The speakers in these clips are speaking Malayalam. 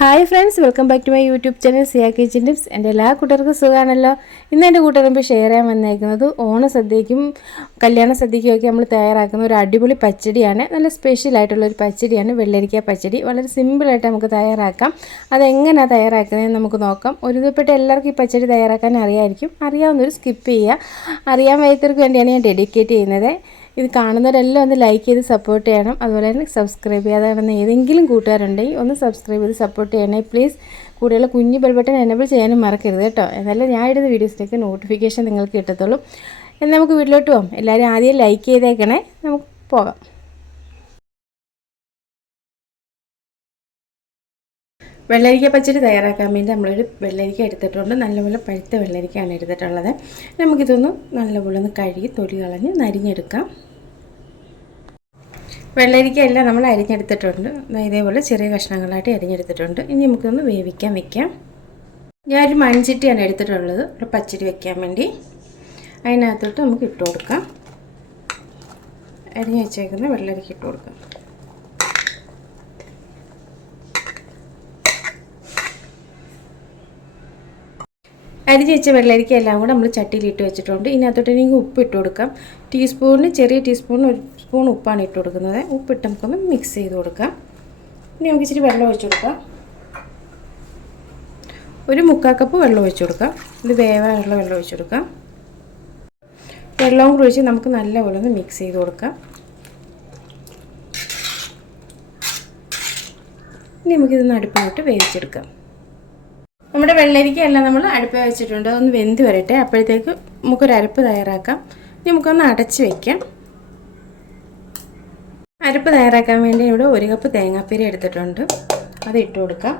Hi friends welcome back to my YouTube channel Siya kitchen tips എന്റെ എല്ലാ കൂട്ടർക്കും സുഖമാണല്ലോ ഇന്ന് എന്റെ കൂട്ടുകാരമ്പോൾ ഷെയർ ചെയ്യാൻ വന്നേക്കുന്നത് ഓണ സദ്യയ്ക്കും കല്യാണ സദ്യയ്ക്കും ഒക്കെ നമ്മൾ തയ്യാറാക്കുന്ന ഒരു അടിപൊളി പച്ചടിയാണ്. നല്ല സ്പെഷ്യൽ ആയിട്ടുള്ള ഒരു പച്ചടിയാണ് വെള്ളരിക്ക പച്ചടി. വളരെ സിമ്പിളായിട്ട് നമുക്ക് തയ്യാറാക്കാം. അതെങ്ങനെയാണ് തയ്യാറാക്കുന്നതെന്ന് നമുക്ക് നോക്കാം. ഒരു ഒരുവിധപ്പെട്ട എല്ലാവർക്കും ഈ പച്ചടി തയ്യാറാക്കാൻ അറിയാമായിരിക്കും അറിയാവുന്നവർ സ്കിപ്പ് ചെയ്യുക. അറിയാൻ വയ്യത്തവർക്ക് വേണ്ടിയാണ് ഞാൻ ഡെഡിക്കേറ്റ് ചെയ്യുന്നത്. ഇത് കാണുന്നവരെല്ലാം ഒന്ന് ലൈക്ക് ചെയ്ത് സപ്പോർട്ട് ചെയ്യണം. അതുപോലെ തന്നെ സബ്സ്ക്രൈബ് ചെയ്യാതെ വേണമെന്ന് ഏതെങ്കിലും കൂട്ടുകാരുണ്ടെങ്കിൽ ഒന്ന് സബ്സ്ക്രൈബ് ചെയ്ത് സപ്പോർട്ട് ചെയ്യണേ. പ്ലീസ് കൂടെയുള്ള കുഞ്ഞു ബെൽബട്ടൺ എനബിൾ ചെയ്യാനും മറക്കരുത് കേട്ടോ. എന്നാലും ഞാൻ ഇടുന്ന വീഡിയോസിലേക്ക് നോട്ടിഫിക്കേഷൻ നിങ്ങൾക്ക് കിട്ടത്തുള്ളൂ. എന്നാൽ നമുക്ക് വീട്ടിലോട്ട് പോകാം എല്ലാവരും ആദ്യം ലൈക്ക് ചെയ്തേക്കണേ. നമുക്ക് പോകാം. വെള്ളരിക്ക പച്ചടി തയ്യാറാക്കാൻ വേണ്ടി നമ്മളൊരു വെള്ളരിക്ക എടുത്തിട്ടുണ്ട്. നല്ലപോലെ പഴുത്ത വെള്ളരിക്കയാണ് എടുത്തിട്ടുള്ളത്. നമുക്കിതൊന്ന് നല്ലപോലെ ഒന്ന് കഴുകി തൊലി കളഞ്ഞ് നരിഞ്ഞെടുക്കാം വെള്ളരിക്ക എല്ലാം നമ്മൾ അരിഞ്ഞെടുത്തിട്ടുണ്ട്. ഇതേപോലെ ചെറിയ കഷ്ണങ്ങളായിട്ട് അരിഞ്ഞെടുത്തിട്ടുണ്ട്. ഇനി നമുക്കൊന്ന് വേവിക്കാൻ വെക്കാം. ഞാനൊരു മൺചട്ടിയാണ് എടുത്തിട്ടുള്ളത്. ഒരു പച്ചടി വെക്കാൻ വേണ്ടി. അതിനകത്തോട്ട് നമുക്ക് ഇട്ട് കൊടുക്കാം. അരിഞ്ഞ് വെച്ചേക്കുന്ന വെള്ളരിക്ക ഇട്ട് കൊടുക്കാം. അരിഞ്ഞ് ചേച്ച വെള്ളരിക്ക എല്ലാം കൂടെ നമ്മൾ ചട്ടിയിലിട്ട് വെച്ചിട്ടുണ്ട്. ഇതിനകത്തോട്ട് എനിക്ക് ഉപ്പ് ഇട്ട് കൊടുക്കാം. ടീസ്പൂണിന് ചെറിയ ടീസ്പൂണിന് ഒരു സ്പൂൺ ഉപ്പാണ് ഇട്ട് കൊടുക്കുന്നത്. ഉപ്പിട്ട് നമുക്കൊന്ന് മിക്സ് ചെയ്ത് കൊടുക്കാം. ഇനി നമുക്ക് ഇച്ചിരി വെള്ളം ഒഴിച്ച് കൊടുക്കാം. ഒരു മുക്കാൽ കപ്പ് വെള്ളം ഒഴിച്ച് കൊടുക്കാം. ഇത് വേവാനുള്ള വെള്ളം ഒഴിച്ച് കൊടുക്കാം. വെള്ളവും കൂടി ഒഴിച്ച് നമുക്ക് നല്ലപോലെ ഒന്ന് മിക്സ് ചെയ്ത് കൊടുക്കാം. ഇനി നമുക്കിതൊന്ന് അടുപ്പിലോട്ട് വേവിച്ചെടുക്കാം. നമ്മുടെ വെള്ളരിക്കയെല്ലാം നമ്മൾ അടുപ്പ് വെച്ചിട്ടുണ്ട്. അതൊന്ന് വെന്ത് വരട്ടെ. അപ്പോഴത്തേക്ക് നമുക്കൊരു അരപ്പ് തയ്യാറാക്കാം നമുക്കൊന്ന് അടച്ച് വയ്ക്കാം അരപ്പ് തയ്യാറാക്കാൻ വേണ്ടി ഇവിടെ ഒരു കപ്പ് തേങ്ങാപ്പീര എടുത്തിട്ടുണ്ട്. അത് ഇട്ട് കൊടുക്കാം.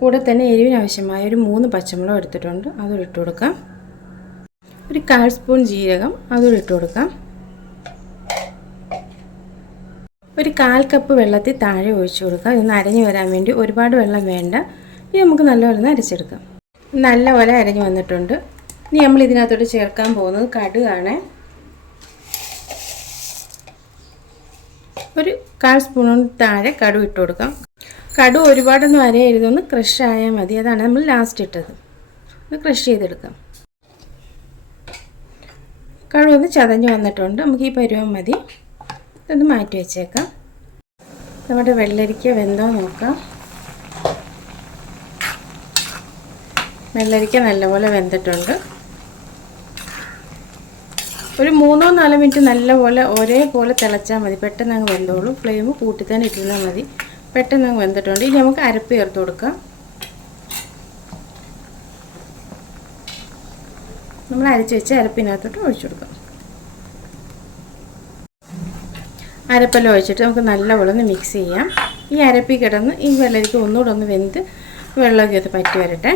കൂടെ തന്നെ എരിവിനാവശ്യമായ ഒരു മൂന്ന് പച്ചമുളക് എടുത്തിട്ടുണ്ട്. അതും ഇട്ട് കൊടുക്കാം. ഒരു കാൽ സ്പൂൺ ജീരകം അതും ഇട്ട് കൊടുക്കാം. ഒരു കാൽ കപ്പ് വെള്ളത്തിൽ താഴെ ഒഴിച്ചു കൊടുക്കാം. ഇതൊന്ന് അരഞ്ഞു വരാൻ വേണ്ടി ഒരുപാട് വെള്ളം വേണ്ട. ഇനി നമുക്ക് നല്ലപോലെ ഒന്ന് അരച്ചെടുക്കാം. നല്ലപോലെ അരഞ്ഞു വന്നിട്ടുണ്ട്. ഇനി നമ്മൾ ഇതിനകത്തോട്ട് ചേർക്കാൻ പോകുന്നത് കടുകാണ്. ഒരു കാൽ സ്പൂണിന് താഴെ കടു ഇട്ട് കൊടുക്കാം. കടു ഒരുപാടൊന്നും അരയരുതൊന്ന് ക്രഷ് ആയാൽ മതി. അതാണ് നമ്മൾ ലാസ്റ്റ് ഇട്ടത്. ഒന്ന് ക്രഷ് ചെയ്തെടുക്കാം. കടു ഒന്ന് ചതഞ്ഞ് വന്നിട്ടുണ്ട്. നമുക്ക് ഈ പരുവം മതി. ഇതൊന്ന് മാറ്റി വെച്ചേക്കാം. നമ്മുടെ വെള്ളരിക്ക വെന്തോ നോക്കാം. വെള്ളരിക്ക നല്ലപോലെ വെന്തിട്ടുണ്ട്. ഒരു മൂന്നോ നാലോ മിനിറ്റ് നല്ലപോലെ ഒരേപോലെ തിളച്ചാൽ മതി. പെട്ടെന്ന് അങ്ങ് വെന്തോളൂ. ഫ്ലെയിം കൂട്ടി തന്നെ ഇട്ടിരുന്നാൽ മതി. പെട്ടെന്ന് അങ്ങ് വെന്തിട്ടുണ്ട്. ഇനി നമുക്ക് അരപ്പ് ചേർത്ത് കൊടുക്കാം. നമ്മൾ അരച്ച് വെച്ച് അരപ്പിനകത്തോട്ട് ഒഴിച്ചു കൊടുക്കാം. അരപ്പെല്ലാം ഒഴിച്ചിട്ട് നമുക്ക് നല്ലപോലെ ഒന്ന് മിക്സ് ചെയ്യാം. ഈ അരപ്പി കിടന്ന് ഈ വെള്ളരിക്ക് ഒന്നുകൂടെ ഒന്ന് വെന്ത് വെള്ളമൊക്കെ ഒന്ന് പറ്റി വരട്ടെ.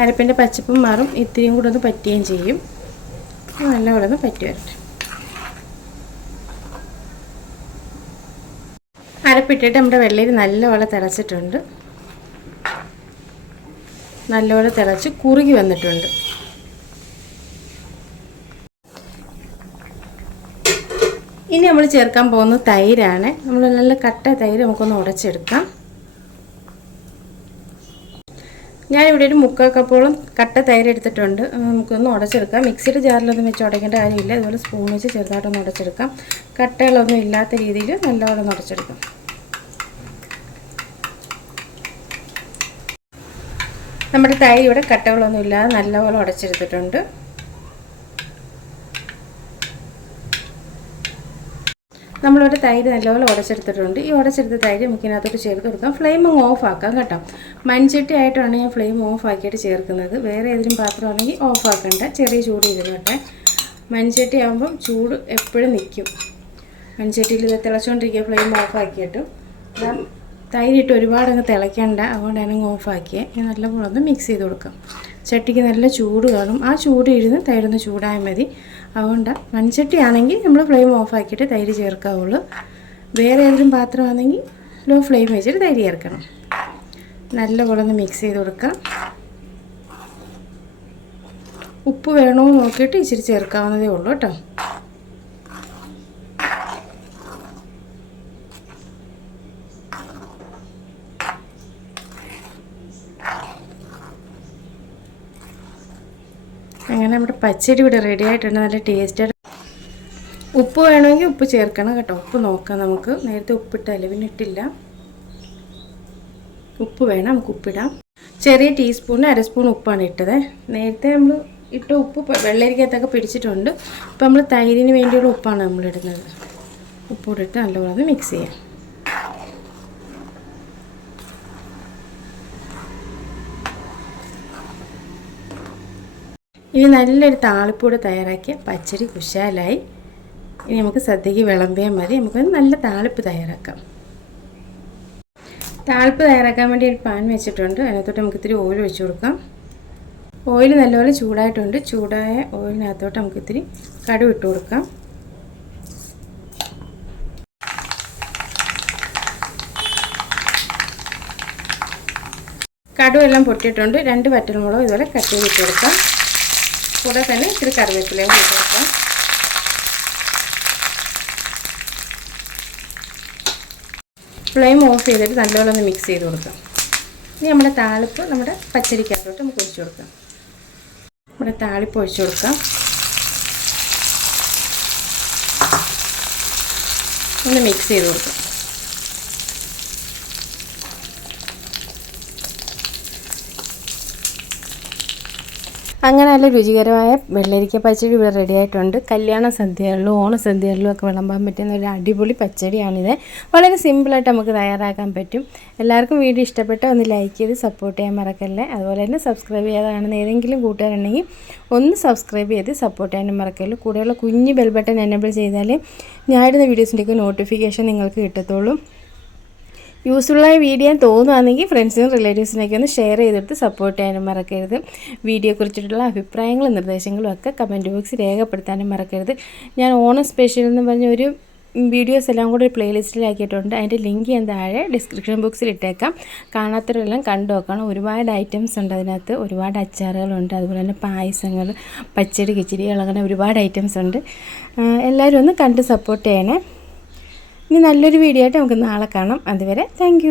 അരപ്പിന്റെ പച്ചപ്പും മാറും. ഇത്തിരിയും കൂടെ ഒന്ന് പറ്റുകയും ചെയ്യും. നല്ലപോലെ ഒന്ന് പറ്റി വരട്ടെ. അരപ്പിട്ടിട്ട് നമ്മുടെ വെള്ളയിൽ നല്ലപോലെ തിളച്ചിട്ടുണ്ട്. നല്ലപോലെ തിളച്ച് കുറുകി വന്നിട്ടുണ്ട്. ഇനി നമ്മൾ ചേർക്കാൻ പോകുന്ന തൈരാണ്. നമ്മൾ നല്ല കട്ട തൈര് നമുക്കൊന്ന് ഉടച്ചെടുക്കാം. ഞാനിവിടെ ഒരു മുക്കാൽ കപ്പോളം കട്ട തൈര് എടുത്തിട്ടുണ്ട് നമുക്കൊന്ന് ഉടച്ചെടുക്കാം. മിക്സിയുടെ ജാറിലൊന്നും വെച്ച് ഉടയ്ക്കേണ്ട കാര്യമില്ല. ഇതുപോലെ സ്പൂൺ വെച്ച് ചെറുതായിട്ടൊന്ന് ഉടച്ചെടുക്കാം. കട്ടകളൊന്നും ഇല്ലാത്ത രീതിയിൽ ഒന്ന് ഉടച്ചെടുക്കാം. നമ്മുടെ തൈര് ഇവിടെ കട്ടകളൊന്നും ഇല്ലാതെ നല്ലപോലെ ഉടച്ചെടുത്തിട്ടുണ്ട്. നമ്മളിവിടെ തൈര് നല്ലപോലെ ഉടച്ചെടുത്തിട്ടുണ്ട്. ഈ ഉടച്ചെടുത്ത തൈര് നമുക്ക് ഇതിനകത്തോട്ട് ചേർത്ത് കൊടുക്കാം. ഫ്ലെയിം അങ്ങ് ഓഫ് ആക്കാം കേട്ടോ. മൺചട്ടി ആയിട്ടാണ് ഞാൻ ഫ്ലെയിം ഓഫ് ആക്കിയിട്ട് ചേർക്കുന്നത്. വേറെ ഏതെങ്കിലും പാത്രമാണെങ്കിൽ ഓഫ് ആക്കണ്ട. ചെറിയ ചൂട് ഇരുന്നോട്ടെ മൺചട്ടി ആകുമ്പം ചൂട് എപ്പോഴും നിൽക്കും മൺചട്ടിയിൽ ഇത് തിളച്ചുകൊണ്ടിരിക്കുക ഫ്ലെയിം ഓഫ് ആക്കിയിട്ട്. തൈരിട്ട് ഒരുപാട് അങ്ങ് തിളയ്ക്കണ്ട. അതുകൊണ്ടാണ് അങ്ങ് ഓഫ് ആക്കിയത് ഞാൻ നല്ലപോലെ ഒന്ന് മിക്സ് ചെയ്ത് കൊടുക്കാം. ചട്ടിക്ക് നല്ല ചൂട് കാണും. ആ ചൂട് ഇരുന്ന് തൈരൊന്ന് ചൂടായാൽ മതി. അതുകൊണ്ട് മൺചട്ടി ആണെങ്കിൽ നമ്മൾ ഫ്ലെയിം ഓഫാക്കിയിട്ട് തൈര് ചേർക്കാവുള്ളൂ. വേറെ ഏതെങ്കിലും പാത്രമാണെങ്കിൽ ലോ ഫ്ലെയിം വെച്ചിട്ട് തൈര് ചേർക്കണം. നല്ലപോലെ ഒന്ന് മിക്സ് ചെയ്ത് കൊടുക്കാം. ഉപ്പ് വേണോ നോക്കിയിട്ട് ഇച്ചിരി ചേർക്കാവുന്നതേ ഉള്ളൂ കേട്ടോ. അങ്ങനെ നമ്മുടെ പച്ചടി ഇവിടെ റെഡി ആയിട്ടുണ്ട്. നല്ല ടേസ്റ്റ് ഉപ്പ് വേണമെങ്കിൽ ഉപ്പ് ചേർക്കണം കേട്ടോ. ഉപ്പ് നോക്കാം നമുക്ക്. നേരത്തെ ഉപ്പിട്ടല്ലേ പിന്നെ ഇട്ടില്ല ഉപ്പ് വേണം നമുക്ക് ഉപ്പിടാം. ചെറിയ ടീസ്പൂണിന് അര സ്പൂൺ ഉപ്പാണ് ഇട്ടത്. നേരത്തെ നമ്മൾ ഇട്ട ഉപ്പ് വെള്ളരിക്കകത്തൊക്കെ പിടിച്ചിട്ടുണ്ട്. ഇപ്പം നമ്മൾ തൈരിന് വേണ്ടിയുള്ള ഉപ്പാണ് നമ്മൾ ഇടുന്നത്. ഉപ്പ് ഇട്ട് നല്ലപോലെ മിക്സ് ചെയ്യാം. ഇനി നല്ലൊരു താളിപ്പൂടെ തയ്യാറാക്കിയ പച്ചരി കുശാലായി. ഇനി നമുക്ക് സദ്യക്ക് വിളമ്പിയാൽ മതി. നമുക്ക് നല്ല താളിപ്പ് തയ്യാറാക്കാം. താളിപ്പ് തയ്യാറാക്കാൻ വേണ്ടി ഒരു പാൻ വെച്ചിട്ടുണ്ട്. അതിനകത്തോട്ട് നമുക്ക് ഇത്തിരി ഓയിൽ വെച്ച് കൊടുക്കാം. ഓയിൽ നല്ലപോലെ ചൂടായിട്ടുണ്ട്. ചൂടായ ഓയിലിനകത്തോട്ട് നമുക്ക് ഇത്തിരി കടുവ് ഇട്ട് കൊടുക്കാം. കടുവെല്ലാം പൊട്ടിയിട്ടുണ്ട്. രണ്ട് വറ്റൽമുളക് ഇതുപോലെ കട്ട് ചെയ്തിട്ട് കൊടുക്കാം. കൂടെ തന്നെ ഇത്തിരി കറിവേപ്പിലയും കൊടുക്കാം. ഫ്ലെയിം ഓഫ് ചെയ്തിട്ട് നല്ലപോലെ ഒന്ന് മിക്സ് ചെയ്ത് കൊടുക്കാം. ഇനി നമ്മുടെ താളിപ്പ് നമ്മുടെ പച്ചരിക്കകത്തോട്ട് നമുക്ക് ഒഴിച്ചു കൊടുക്കാം. നമ്മുടെ താളിപ്പ് ഒഴിച്ചു കൊടുക്കാം. ഒന്ന് മിക്സ് ചെയ്ത് കൊടുക്കാം. അങ്ങനെ നല്ല രുചികരമായ വെള്ളരിക്ക പച്ചടി ഇവിടെ റെഡി ആയിട്ടുണ്ട്. കല്യാണ സദ്യകളിലും ഓണസദ്യകളിലും ഒക്കെ വിളമ്പാൻ പറ്റുന്ന ഒരു അടിപൊളി പച്ചടിയാണിത്. വളരെ സിമ്പിളായിട്ട് നമുക്ക് തയ്യാറാക്കാൻ പറ്റും. എല്ലാവർക്കും വീഡിയോ ഇഷ്ടപ്പെട്ട ഒന്ന് ലൈക്ക് ചെയ്ത് സപ്പോർട്ട് ചെയ്യാൻ മറക്കല്ലേ? അതുപോലെ തന്നെ സബ്സ്ക്രൈബ് ചെയ്യാതെ കാണുന്ന ഏതെങ്കിലും കൂട്ടുകാരുണ്ടെങ്കിൽ ഒന്ന് സബ്സ്ക്രൈബ് ചെയ്ത് സപ്പോർട്ട് ചെയ്യാനും മറക്കല്ലോ? കൂടെയുള്ള കുഞ്ഞ് ബെൽ ബട്ടൺ എനേബിൾ ചെയ്താൽ ഞാനിടുന്ന വീഡിയോസിന്റെയൊക്കെ നോട്ടിഫിക്കേഷൻ നിങ്ങൾക്ക് കിട്ടത്തുള്ളൂ. യൂസ്ഫുള്ളായ വീഡിയോ തോന്നുകയാണെങ്കിൽ ഫ്രണ്ട്സിനും റിലേറ്റീവ്സിനൊക്കെ ഒന്ന് ഷെയർ ചെയ്തിട്ട് സപ്പോർട്ട് ചെയ്യാനും മറക്കരുത്. വീഡിയോ കുറിച്ചിട്ടുള്ള അഭിപ്രായങ്ങളും നിർദ്ദേശങ്ങളും ഒക്കെ കമന്റ് ബോക്സിൽ രേഖപ്പെടുത്താനും മറക്കരുത്. ഞാൻ ഓണം സ്പെഷ്യൽ എന്ന് പറഞ്ഞ ഒരു വീഡിയോസ് എല്ലാം കൂടെ ഒരു പ്ലേലിസ്റ്റിലാക്കിയിട്ടുണ്ട് അതിന്റെ ലിങ്ക് ഞാൻ താഴെ ഡിസ്ക്രിപ്ഷൻ ബോക്സിൽ ഇട്ടേക്കാം. കാണാത്തവരെല്ലാം കണ്ടു നോക്കണം. ഒരുപാട് ഐറ്റംസ് ഉണ്ട് അതിനകത്ത്. ഒരുപാട് അച്ചാറുകളുണ്ട്. അതുപോലെ തന്നെ പായസങ്ങൾ പച്ചടി കിച്ചടികൾ അങ്ങനെ ഒരുപാട് ഐറ്റംസ് ഉണ്ട്. എല്ലാവരും ഒന്ന് കണ്ട് സപ്പോർട്ട് ചെയ്യണേ. ഇനി നല്ലൊരു വീഡിയോ ആയിട്ട് നമുക്ക് നാളെ കാണാം. അതുവരെ താങ്ക്